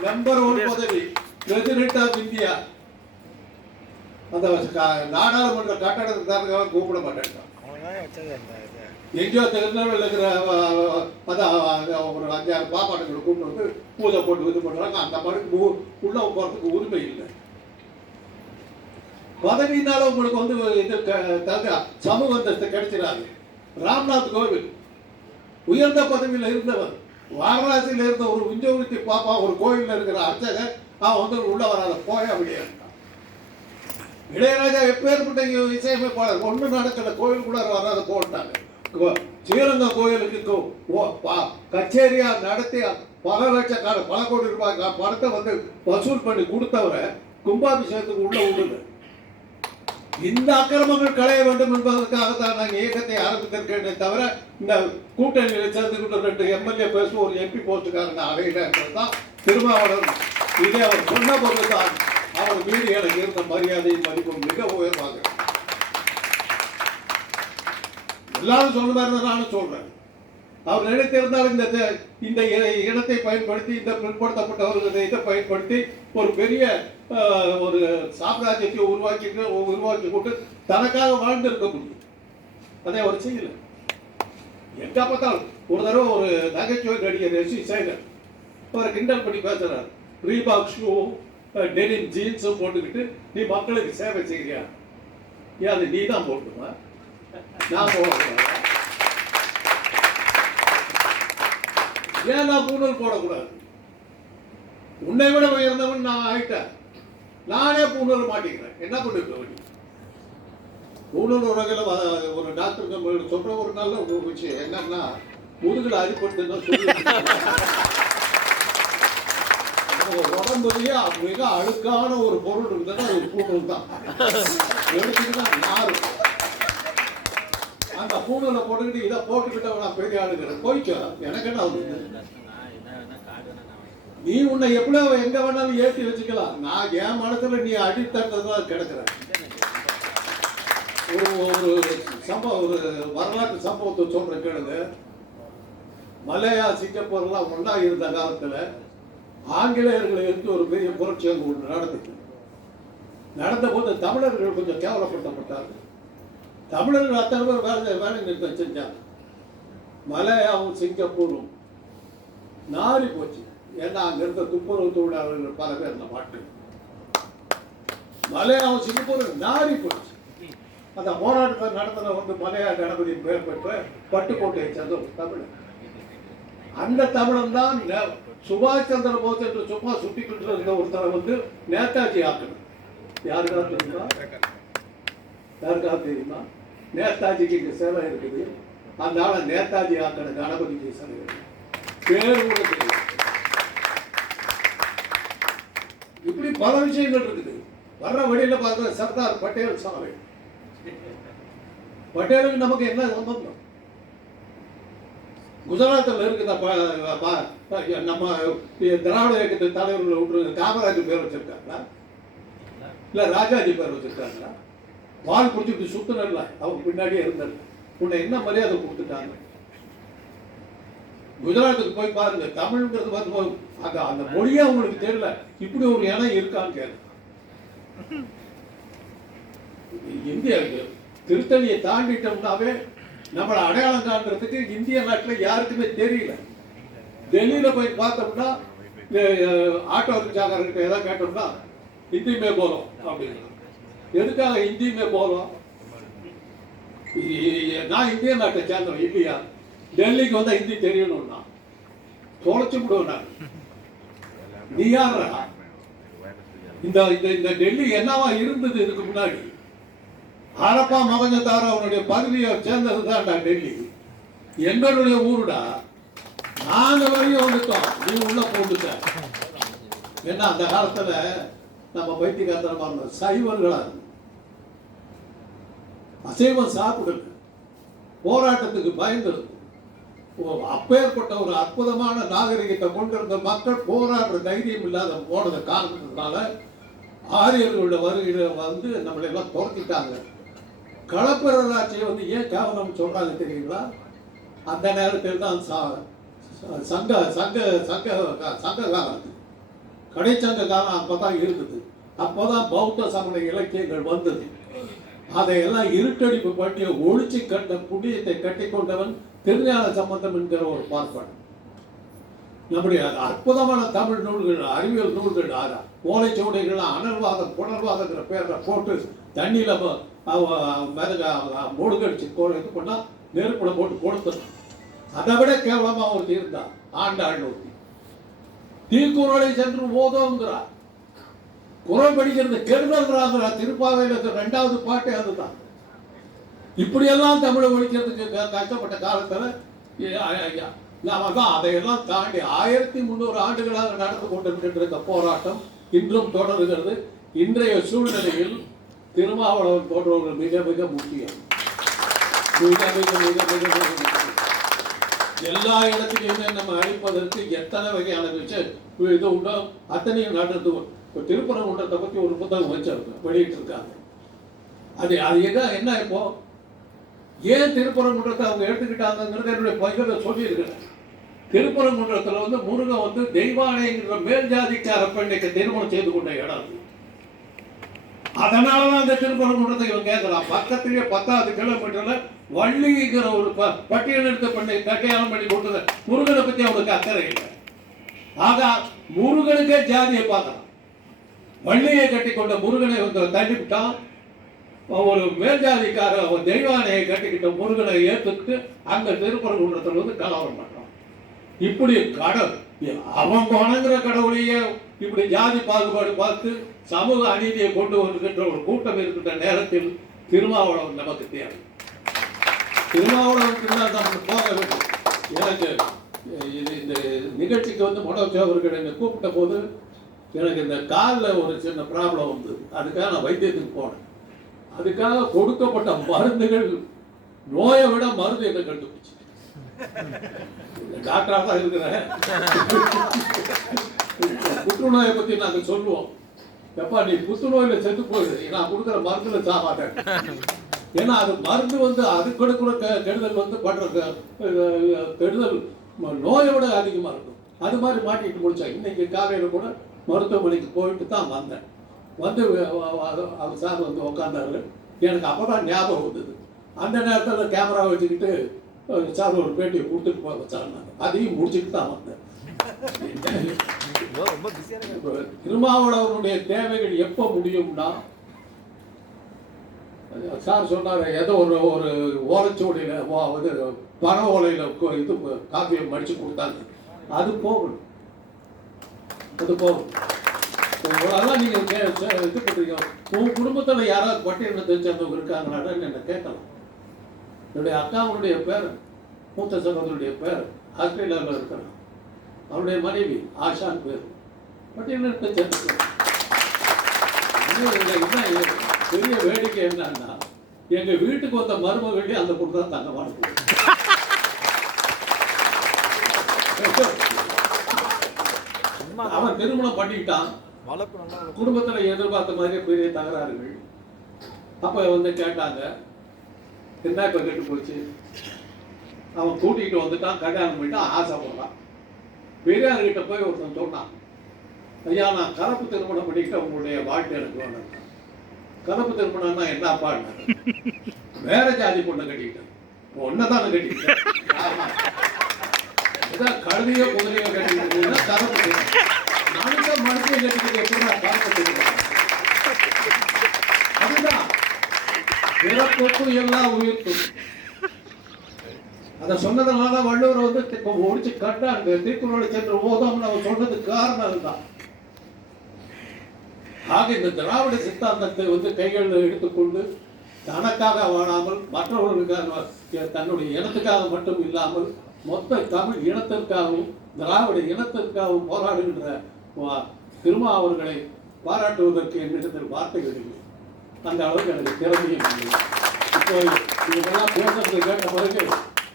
Number 1 பதவி president of India. அந்த நாடாளுமன்ற கட்டடத்துக்காக கூப்பிட மாட்டேன். எங்கேயோ திருநெல்வேலியில் இருக்கிற அதான் ஒரு 5-6 பாப்பாடுகளை கூப்பிட்டு வந்து பூஜை போட்டு இது பண்ணுறாங்க. அந்த மாதிரி உள்ள போகிறதுக்கு உரிமை இல்லை. பதவினால உங்களுக்கு வந்து இது சமூக அந்தஸ்து கிடைச்சிடாது. ராம்நாத் கோவிந்த் உயர்ந்த பதவியில் இருந்தவர். வாரணாசியில் இருந்த ஒரு விஞ்சோவித்தி பாப்பா ஒரு கோயிலில் இருக்கிற அர்ச்சகர் அவன் வந்து உள்ள வராத போய அப்படியே. இளையராஜா எப்பேற்பட்ட இசையமைப்பாளர் ஒன்று நடக்கிற கோயிலுக்குள்ள வராத போட்டாங்க. ஸ்ரீரங்கம் கோயிலுக்கு கச்சேரியா நடத்தி பல லட்சக்கான பல கோடி ரூபாய் பணத்தை வந்து வசூல் பண்ணி கொடுத்தவரை கும்பாபிஷேகத்துக்கு உள்ள விடுது. இந்த அக்கிரமங்கள் களைய வேண்டும் என்பதற்காகத்தான் நாங்கள் இயக்கத்தை ஆரம்பித்திருக்கேனே தவிர இந்த கூட்டணியில் சேர்ந்துக்கிட்ட 2 எம்எல்ஏ பேசும் ஒரு எம்பி போஸ்டுக்காரங்க அடையில தான் திருமாவளவன். இதே அவர் சொன்ன போதுதான் அவர் மீது எனக்கு இருந்த மரியாதையும் மதிப்பும் மிக உயர்வாக. எல்லாரும் சொல்லுவாரு, நானும் சொல்றேன். அவர் நினைத்திருந்தால் இந்த இடத்தை பயன்படுத்தி இந்த பிற்படுத்தப்பட்டவர்கள் இதை பயன்படுத்தி ஒரு பெரிய ஒரு சாம்ராஜ்யத்தை உருவாக்கி கொண்டு தனக்காக வாழ்ந்திருக்க முடியும். அதை அவர் செய்யல. எங்க பார்த்தாலும் ஒரு தடவை ஒரு நகைச்சுவை நடிகர் எஸ் சேகர் அவரை கிண்டல் பண்ணி பேசுறாரு. ரீபாக் ஷூ டெனிம் ஜீன்ஸும் போட்டுக்கிட்டு நீ மக்களுக்கு சேவை செய்கிறியா? ஏன் அது நீ தான் போட்டுமா, நான் போடக்கூடாது? ஏன் நான் பூணூல் போடக்கூடாது? உன்னை விட உயர்ந்தவன் நான் ஆயிட்டேன். நானே பூணூல் மாட்டிக்கிறேன். என்ன பண்ணிருக்க? பூணூல் உலகில் ஒரு டாக்டருக்கு சொல்ற ஒரு நல்ல ஒரு விஷயம் என்னன்னா, முதுகுல அடிப்பட்டு சொல்லி உடம்புலயே மிக அழுக்கான ஒரு பொருள் இருக்குதுன்னா ஒரு பூணூல் தான். எடுத்துக்கிட்டா நாறு. அந்த பூணூலை போட்டுக்கிட்டு இதை போட்டுக்கிட்ட நான் பெரிய ஆளுக்கிறேன். போயிச்சோ எனக்கு என்ன ஆகுது? நீ உன்னை எப்படியோ எங்க வேணாலும் ஏற்றி வச்சுக்கலாம். நான் என் மனசுல நீ அடித்தட்டதான் கிடக்குற. ஒரு சம்பவம், ஒரு வரலாற்று சம்பவத்தை சொல்ற கேளுங்க. மலையா சிங்கப்பூர்லாம் ஒன்றா இருந்த காலத்துல ஆங்கிலேயர்களை எடுத்து ஒரு பெரிய புரட்சி அங்கு ஒன்று நடந்தது. நடந்த போது தமிழர்கள் கொஞ்சம் கேவலப்படுத்தப்பட்டார்கள். தமிழர்கள் அத்தனை பேர் வேலை நிறுத்தம் செஞ்சாங்க. மலையாவும் சிங்கப்பூரும் நாரி போச்சு. ஏன்னா அங்க இருந்த துப்புரவு தொழிலாளர்கள் பல பேர் இந்த மாட்டு மலையாவும் சிங்கப்பூரும் நாரி போச்சு. அந்த போராட்டத்தை நடந்தத வந்து மலையா கணபதி பெயர் பெற்ற பட்டுக்கோட்டையை சேர்ந்த ஒரு தமிழ். அந்த தமிழன் தான் சுபாஷ் சந்திர போஸ் என்று சும்மா சுட்டிக்கிட்டு இருந்த ஒருத்தரை வந்து நேதாஜி ஆக்கணும். யாருக்கா தெரியுமா? யாருக்கா தெரியுமா? நேதாஜிக்கு இங்க சேவை இருக்குது. அந்த ஆளை நேதாஜி ஆக்கணும். கணபதிக்கு சேவை பேர் கூட தெரியும். இப்படி பல விஷயங்கள் இருக்குது. வர்ற வழியில பார்க்கிற சர்தார் பட்டேல் சாலை. பட்டேலுக்கு நமக்கு என்ன சம்பந்தம்? குஜராத்தில் இருக்கிற நம்ம திராவிட இயக்கத்தின் தலைவர்களை விட்டு காமராஜ் பேர் வச்சிருக்காங்களா? இல்ல ராஜாஜி பேர் வச்சிருக்காங்களா? வால் குடிச்சுட்டு சுத்தினர்ல அவங்க பின்னாடியே இருந்தாரு. உன்னை என்ன மரியாதை கொடுத்துட்டாங்க? குஜராத்துக்கு போய் பாருங்க. தமிழ்ங்கிறது பார்த்து அந்த மொழியே அவங்களுக்கு தெரியல. இப்படி ஒரு இனம் இருக்கான்னு கேளு. இந்தியா திருத்தணியை தாண்டிட்டோம்னாவே நம்மளை அடையாளம் காண்றதுக்கு இந்திய நாட்டில் யாருக்குமே தெரியல. டெல்லியில போய் பார்த்தோம்னா ஆட்டோ ரிக்ஷாக்காரர்கிட்ட ஏதாவது கேட்டோம்னா ஹிந்திமே போறோம் அப்படின்னு. எதுக்காக ஹிந்திமே போறோம்? நான் இந்திய நாட்டை சேர்ந்தவன் இல்லையா? டெல்லிக்கு வந்தா ஹிந்தி தெரியணும்னா தொலைச்சு விடுவேன். நீ யாரா? இந்த டெல்லி என்னவா இருந்தது இதுக்கு முன்னாடி? ஹரப்பா மொகஞ்சதாரோ அவனுடைய பகுதியை சேர்ந்ததுதான்டா டெல்லி. எங்களுடைய ஊருடா. நாங்க வரையும் வந்துட்டோம், நீ உள்ள போட்டுட்ட. ஏன்னா அந்த காலத்துல நம்ம பைத்தியகாரத்தனமா இருந்த சைவர்களா அசைவம் சாப்பிடுங்க. போராட்டத்துக்கு பயந்துருக்கு. அப்பேற்பட்ட ஒரு அற்புதமான நாகரிகத்தை கொண்டிருந்த மக்கள் போராடுற தைரியம் இல்லாத போனத காரணத்தினால ஆரியர்களோட வருகையில வந்து நம்மளை எல்லாம் துரத்திட்டாங்க. களப்பிரராட்சியை வந்து ஏன் கேவலம் சொல்றாங்க தெரியுங்களா? அந்த நேரத்தில் தான் சங்க காலம். கடைச்சங்க காலம் அப்பதான் இருக்குது. அப்பதான் பௌத்த சமண இலக்கியங்கள் வந்தது. அதையெல்லாம் இருட்டடிப்பு பண்ணி ஒழிச்சு கண்ட புண்ணியத்தை கட்டி கொண்டவன் திருஞான சம்பந்தம் என்கிற ஒரு பார்ப்பான். நம்முடைய அற்புதமான தமிழ் நூல்கள், அறிவியல் நூல்கள், ஓலைச்சுவடைகள் அனல்வாதம் புனர்வாதங்கிற பேரை போட்டு தண்ணியில மூடுகடிச்சு இது பண்ணா நெருப்புல போட்டு கொடுத்தணும். அதை விட கேவலமா ஒருத்தி இருந்தா ஆண்டாள் ஒருத்தி. தீக்குறளை சென்று ஓதோங்கிறார். குரல் படிக்கிறது கெடுதல்றாங்கிறா. திருப்பாவையில 2வது பாட்டே அதுதான். இப்படியெல்லாம் தமிழை ஒழிக்கிறதுக்கு கஷ்டப்பட்ட காலத்துல நாம தான் அதையெல்லாம் தாண்டி 1300 ஆண்டுகளாக நடந்து கொண்டிருக்கின்ற இந்த போராட்டம் இன்றும் தொடர்கிறது. இன்றைய சூழ்நிலையில் திருமாவளவன் போன்றவர்கள் மிக மிக முக்கியம். மிக மிக மிக மிக மிக முக்கியம். எல்லா இடத்திலையுமே நம்ம அழிப்பதற்கு எத்தனை வகையான விஷயம் இது உண்டோ அத்தனையும் நடந்து. திருப்பரங்குன்றத்தை பற்றி ஒரு புத்தகம் வச்சிருக்க வெளியிட்டு இருக்காங்க. அது என்ன இப்போ ஏன் திருப்பரங்குன்றத்தை அவங்க எடுத்துக்கிட்டாங்கிறது என்னுடைய பகிர்ல சொல்லியிருக்கிறேன். திருப்பரங்குன்றத்தில் முருகன் தெய்வானைங்கிற மேல் ஜாதிக்கார பெண்ணைக்கு திருமணம் செய்து கொண்ட இடம். அதனாலதான் அந்த திருப்பரங்குன்றத்தை இவன் கேட்கலாம். பக்கத்திலேயே 10வது கிலோமீட்டர்ல வள்ளிங்கிற ஒரு பட்டியலெடுத்த பெண்ணை கல்யாணம் பண்ணி கொண்டது. முருகனை பத்தி அவனுக்கு அக்கறை இல்லை. ஆக முருகனுக்கே ஜாதியை பார்க்கலாம். வள்ளியை கட்டி கொண்ட முருகனை தள்ளிவிட்டான். ஒரு மேல்ஜாதிக்கார ஒரு தெய்வானையை கட்டிக்கிட்ட முருகனை ஏற்றுட்டு அங்க திருப்பரங்குன்றத்தில் கலவரம் பண்றான். இப்படி அவன் வணங்குற கடவுளையே இப்படி ஜாதி பாகுபாடு பார்த்து சமூக அநீதியை கொண்டு வருகின்ற ஒரு கூட்டம் இருக்கின்ற நேரத்தில் திருமாவளவன் நமக்கு தேவை. திருமாவளவன் நமக்கு போக வேண்டும். எனக்கு இந்த நிகழ்ச்சிக்கு மனோஜ் அவர்கள் என்னை கூப்பிட்ட போது எனக்கு இந்த காலில் ஒரு சின்ன ப்ராப்ளம் வந்தது. அதுக்காக நான் வைத்தியத்துக்கு போனேன். அதுக்காக கொடுக்கப்பட்ட மருந்துகள் நோயை விட மருந்து என்ன கண்டுபிடிச்சு. டாக்டராக தான் இருக்கிறேன். புற்றுநோயை பத்தி நாங்க சொல்லுவோம். எப்பா நீ புற்றுநோயில செத்து போயிடு, நான் கொடுக்குற மருந்துல சாமாட்டேன். ஏன்னா அது மருந்து அது கொடுக்குற கெடுதல் பண்ற கெடுதல் நோயை விட அதிகமா இருக்கும். அது மாதிரி மாட்டிட்டு முடிச்சேன். இன்னைக்கு காலையில கூட மருத்துவமனைக்கு போயிட்டு தான் வந்தேன். அவர் சார் உட்காந்தாரு. எனக்கு அப்பதான் ஞாபகம் வந்தது. அந்த நேரத்தில் கேமரா வச்சுக்கிட்டு சார் ஒரு பேட்டியை கொடுத்துட்டு போக சார். அதையும் முடிச்சுட்டு தான் வந்தேன். திருமாவளவனுடைய தேவைகள் எப்போ முடியும்னா, சார் சொன்னார் ஏதோ ஒரு ஓலைச்சுவடியில் பண ஓலையில் இது காப்பியை மடிச்சு கொடுத்தாங்க. அது போகணும். அதெல்லாம் நீங்க இது பண்றீங்க. உங்க குடும்பத்துல யாராவது பட்டியலினத்தை சேர்ந்தவங்க இருக்காங்களான்னு என்ன கேட்கலாம். என்னுடைய அக்காவுடைய பேர், மூத்த சகோதரனுடைய பேர் ஆஸ்திரேலியாவில் இருக்கிறான். அவனுடைய மனைவி ஆஷான் பேர் பட்டியலினத்தை சேர்ந்து. பெரிய வேடிக்கை என்னன்னா, எங்க வீட்டுக்கு வந்த மருமகளே அந்த பொண்ணு தான் தங்கமான பொண்ணு. அவன் திருமணம் பண்ணிக்கிட்டான். குடும்பத்துல எதிர்பார்த்த மாதிரி பெரிய தகராறுகள். அப்ப கேட்டாங்க, என்ன இப்ப கெட்டு போச்சு. அவன் கூட்டிகிட்டு வந்துட்டான், கல்யாணம் பண்ணிட்டான், ஆசைப்படுறான். பெரியார் கிட்ட போய் ஒருத்தன் சொன்னான், ஐயா நான் கலப்பு திருமணம் பண்ணிக்கிட்ட உங்களுடைய வாழ்க்கை எனக்கு வேணும். கலப்பு திருமணம்னா என்னப்பான்னு, வேற ஜாதி பொண்ணை கட்டிக்கிட்டேன். ஒன்னதானே கட்டிக்கிட்டேன். கழுதியோ குதிரையோ கட்டிக்கிட்டு கலப்பு திருமணம். நானும் மனுஷன் கட்டிக்கிட்டு எப்படி கலப்பு திருமணம். அதுதான் பிறப்புக்கும் எல்லாம் உயிர்க்கும். அதை சொன்னதுனால வள்ளுவர் ஒடிச்சு கட்டாங்க. திருக்குறளை சென்று ஓதம்னு அவர் சொன்னதுக்கு காரணம் அதுதான். ஆக இந்த திராவிட சித்தாந்தத்தை கைகளில் எடுத்துக்கொண்டு தனக்காக வாழாமல் மற்றவர்களுக்காக, தன்னுடைய இனத்துக்காக மட்டும் இல்லாமல் மொத்த தமிழ் இனத்திற்காகவும் திராவிட இனத்திற்காகவும் போராடுகின்ற திருமா அவர்களை பாராட்டுவதற்கு என்னிடத்தில் வார்த்தைகள் இல்லை. அந்த அளவுக்கு எனக்கு திறமையும் இல்லை. இப்போ இதெல்லாம் பேசுறது கேட்ட பிறகு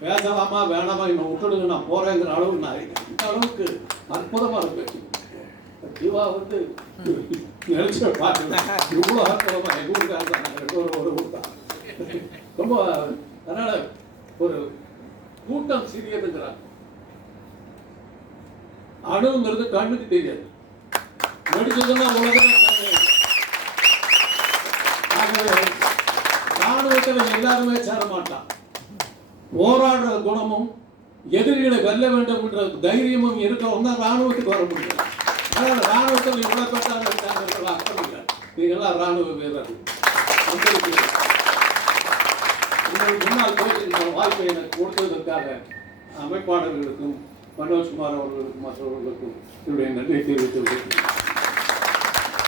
பேசலாமா வேணாமா இன்னும் விட்டுடுங்க நான் போறேங்கிற அளவுக்கு நான் இருக்கேன். இந்த அளவுக்கு அற்புதமா இருக்கு. ஜீவா நினைச்ச பாட்டு இவ்வளோ அற்புதமா எங்க ஊருக்காக ஒரு ஊர் தான் ரொம்ப. அதனால ஒரு கூட்டம் சிறியதுங்கிறாங்க. அணுங்கிறது கண்ணுக்கு தெரியாது. வெடிச்சதுன்னா உலகமே ஆகவே ராணுவத்தில் எல்லாருமே சேர மாட்டான். போராடுற குணமும் எதிரிகளை வெல்ல வேண்டும் என்ற தைரியமும் இருக்கிறவங்க ராணுவத்துக்கு வர முடியும். ஆனால் ராணுவத்தில் இவ்வளவு பேட்டாக இருக்காங்க, அர்த்தம் இல்லை. நீங்கள்லாம் ராணுவ வீரர்கள். உங்களுக்கு முன்னால் போய் வாய்ப்பை எனக்கு கொடுத்ததற்காக அமைப்பாளர்களுக்கும் மனோஜ்குமார் அவர்களுக்கும் மற்றவர்களுக்கும் என்னுடைய நன்றி தெரிவித்து